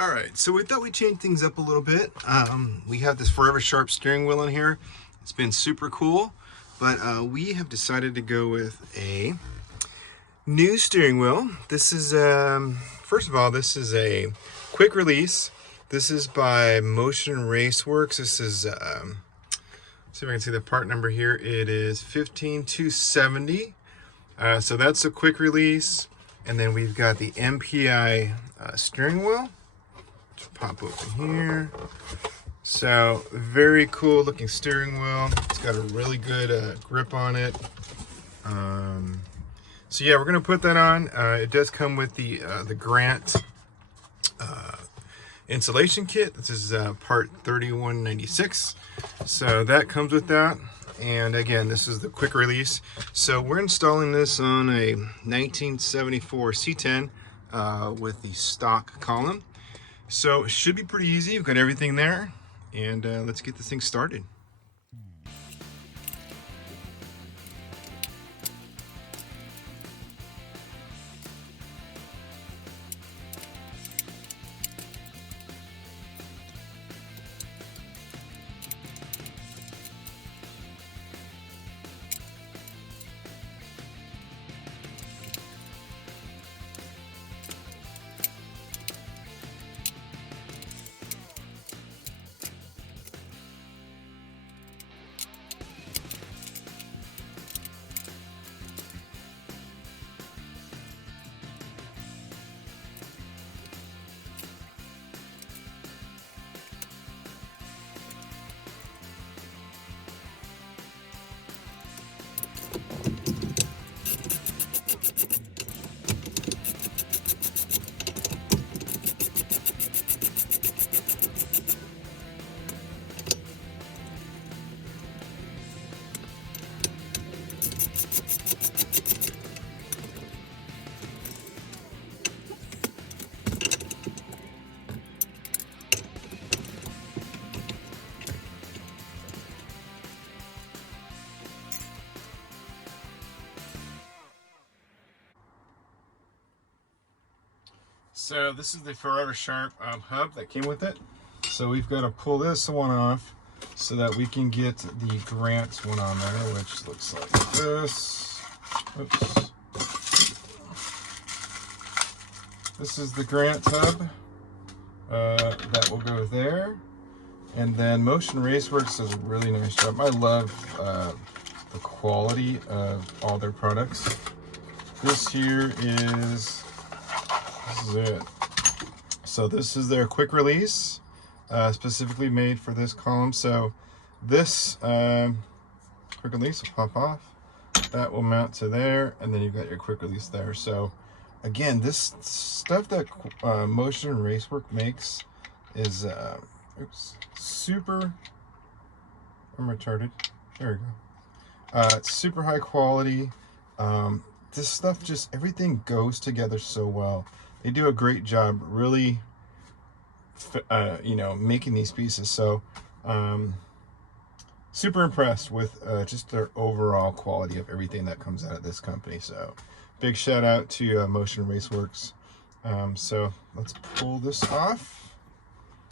All right, so we thought we'd change things up a little bit. We have this Forever Sharp steering wheel in here. It's been super cool, but we have decided to go with a new steering wheel. This is, first of all, this is a quick release. This is by Motion Raceworks. This is, see if I can see the part number here. It is 15270. So that's a quick release. And then we've got the MPI steering wheel. Just pop open here. So very cool looking steering wheel. It's got a really good grip on it. So yeah, we're gonna put that on. It does come with the Grant insulation kit. This is part 3196. So that comes with that. And again, this is the quick release. So we're installing this on a 1974 C10 with the stock column. So it should be pretty easy. We've got everything there. And let's get this thing started. So this is the Forever Sharp hub that came with it. So we've got to pull this one off so that we can get the Grant one on there, which looks like this. Oops. This is the Grant hub. That will go there. And then Motion Raceworks does a really nice job. I love the quality of all their products. This here is... This is it. So this is their quick release, specifically made for this column. So this quick release will pop off. That will mount to there, and then you've got your quick release there. So again, this stuff that Motion Raceworks makes is super. I'm retarded. There we go. It's super high quality. This stuff just, everything goes together so well. They do a great job really, you know, making these pieces. So super impressed with just their overall quality of everything that comes out of this company. So big shout out to Motion Raceworks. So let's pull this off.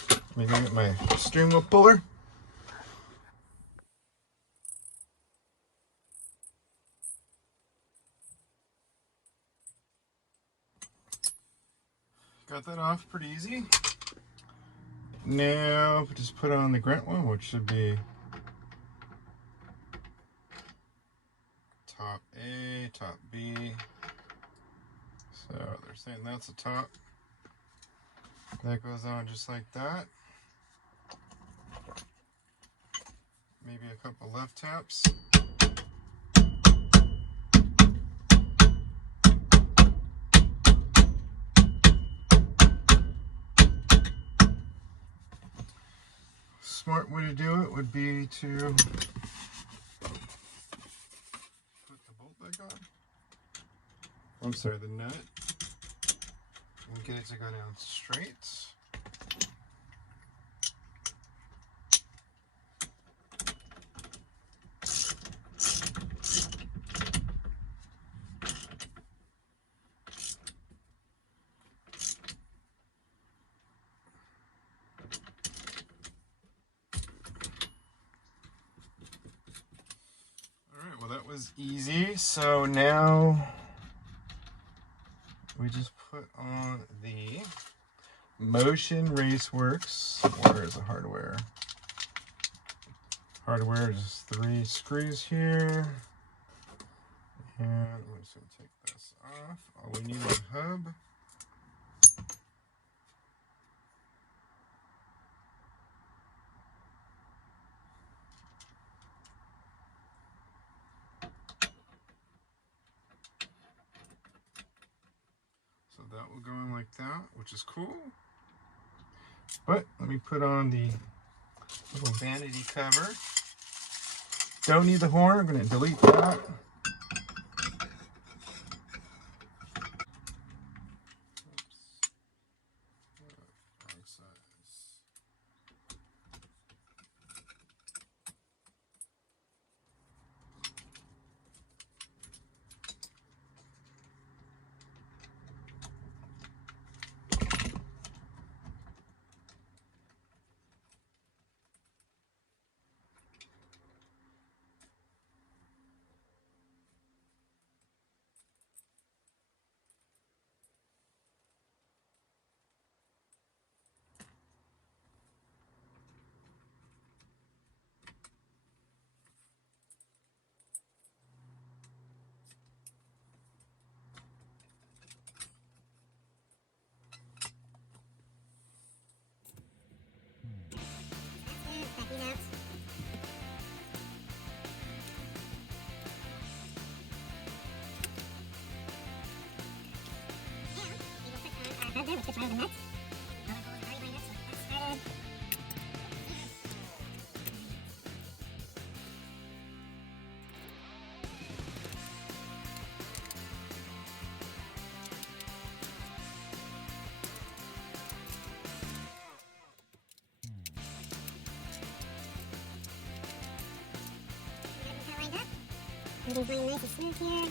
Let me go get my steering wheel puller. Got that off pretty easy. Now just put on the Grant one, which should be top A, top B. So they're saying that's the top. That goes on just like that. Maybe a couple left taps. Smart way to do it would be to put the bolt back on. I'm sorry, the nut. And get it to go down straight. was easy. So now we just put on the Motion Raceworks. Where is the hardware? Hardware is 3 screws here. And I'm just going to take this off. All we need is a hub. So that will go in like that, which is cool. But let me put on the little vanity cover. Don't need the horn. I'm going to delete that. Everything's laying nice and smooth here.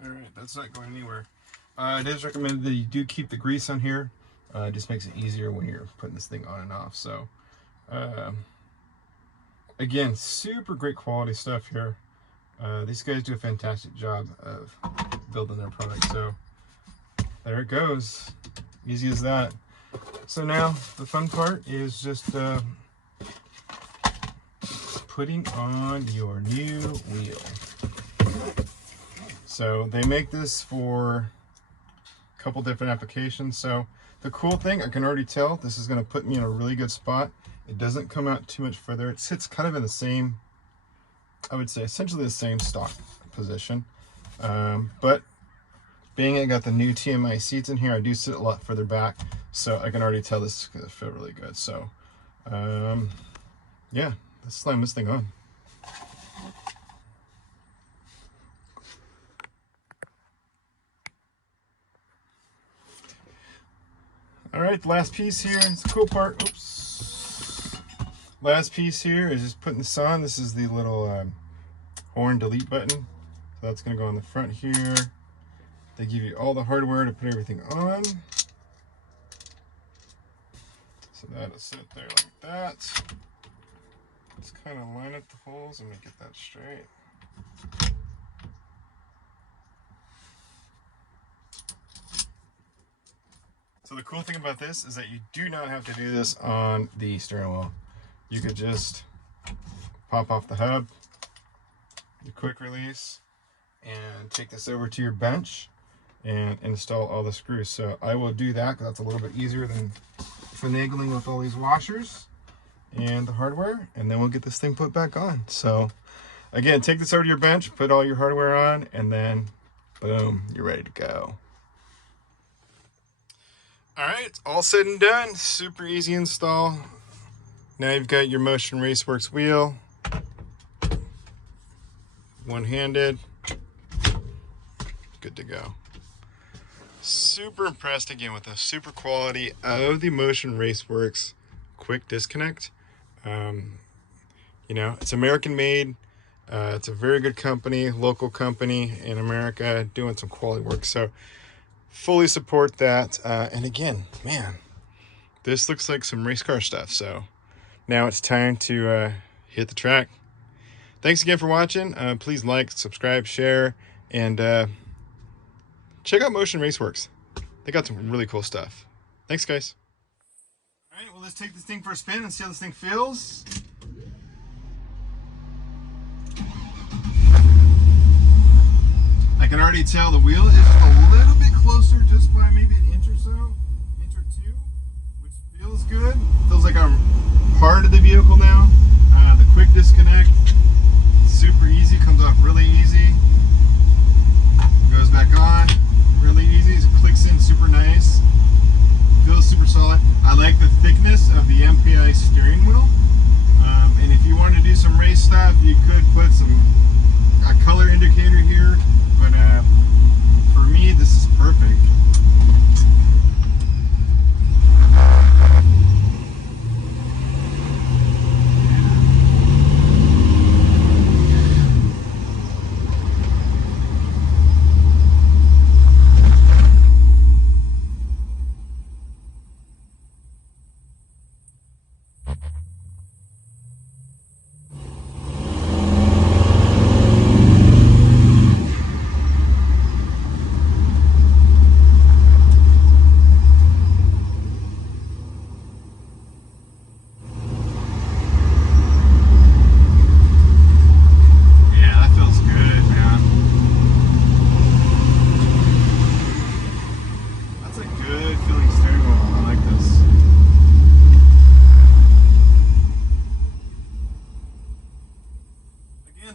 All right, that's not going anywhere. It is recommended that you do keep the grease on here. It just makes it easier when you're putting this thing on and off. So, again, super great quality stuff here. These guys do a fantastic job of building their product. So, there it goes. Easy as that. So now, the fun part is just putting on your new wheel. So, they make this for a couple different applications. So the cool thing, I can already tell this is going to put me in a really good spot. It doesn't come out too much further. It sits kind of in the same, I would say essentially the same stock position, but being I got the new TMI seats in here, I do sit a lot further back, so I can already tell this is going to feel really good. So yeah, let's slam this thing on. All right, the last piece here, it's the cool part. Oops. Last piece here is just putting this on. This is the little horn delete button. So that's gonna go on the front here. They give you all the hardware to put everything on. So that'll sit there like that. Just kind of line up the holes and get that straight. So the cool thing about this is that you do not have to do this on the steering wheel. You could just pop off the hub, the quick release, and take this over to your bench and install all the screws. So I will do that because that's a little bit easier than finagling with all these washers and the hardware, and then we'll get this thing put back on. So again, take this over to your bench, put all your hardware on, and then boom, you're ready to go. All right, all said and done. Super easy install. Now you've got your Motion Raceworks wheel, one-handed, good to go. Super impressed again with the super quality of the Motion Raceworks quick disconnect. You know, it's American made. It's a very good company, local company in America, doing some quality work. So fully support that. And again, man, this looks like some race car stuff. So now it's time to hit the track. Thanks again for watching. Please like, subscribe, share, and check out Motion Raceworks. They got some really cool stuff. Thanks, guys. All right, well, let's take this thing for a spin and see how this thing feels. I can already tell the wheel is a little bit closer, just by maybe an inch or so, inch or two, which feels good. Feels like I'm part of the vehicle now. The quick disconnect, super easy, comes off really easy. Goes back on, really easy. It clicks in super nice. Feels super solid. I like the thickness of the MPI steering wheel. And if you want to do some race stuff, you could put a color indicator here. But for me, this is perfect.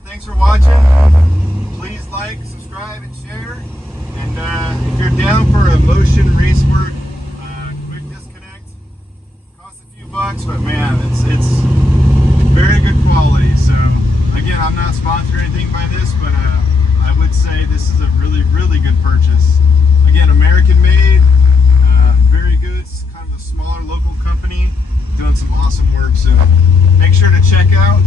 Thanks for watching. Please like, subscribe, and share. And if you're down for a Motion Raceworks quick disconnect, costs a few bucks, but man, it's very good quality. So again, I'm not sponsored or anything by this, but I would say this is a really, really good purchase. Again, American made, very good. It's kind of a smaller local company doing some awesome work. So make sure to check out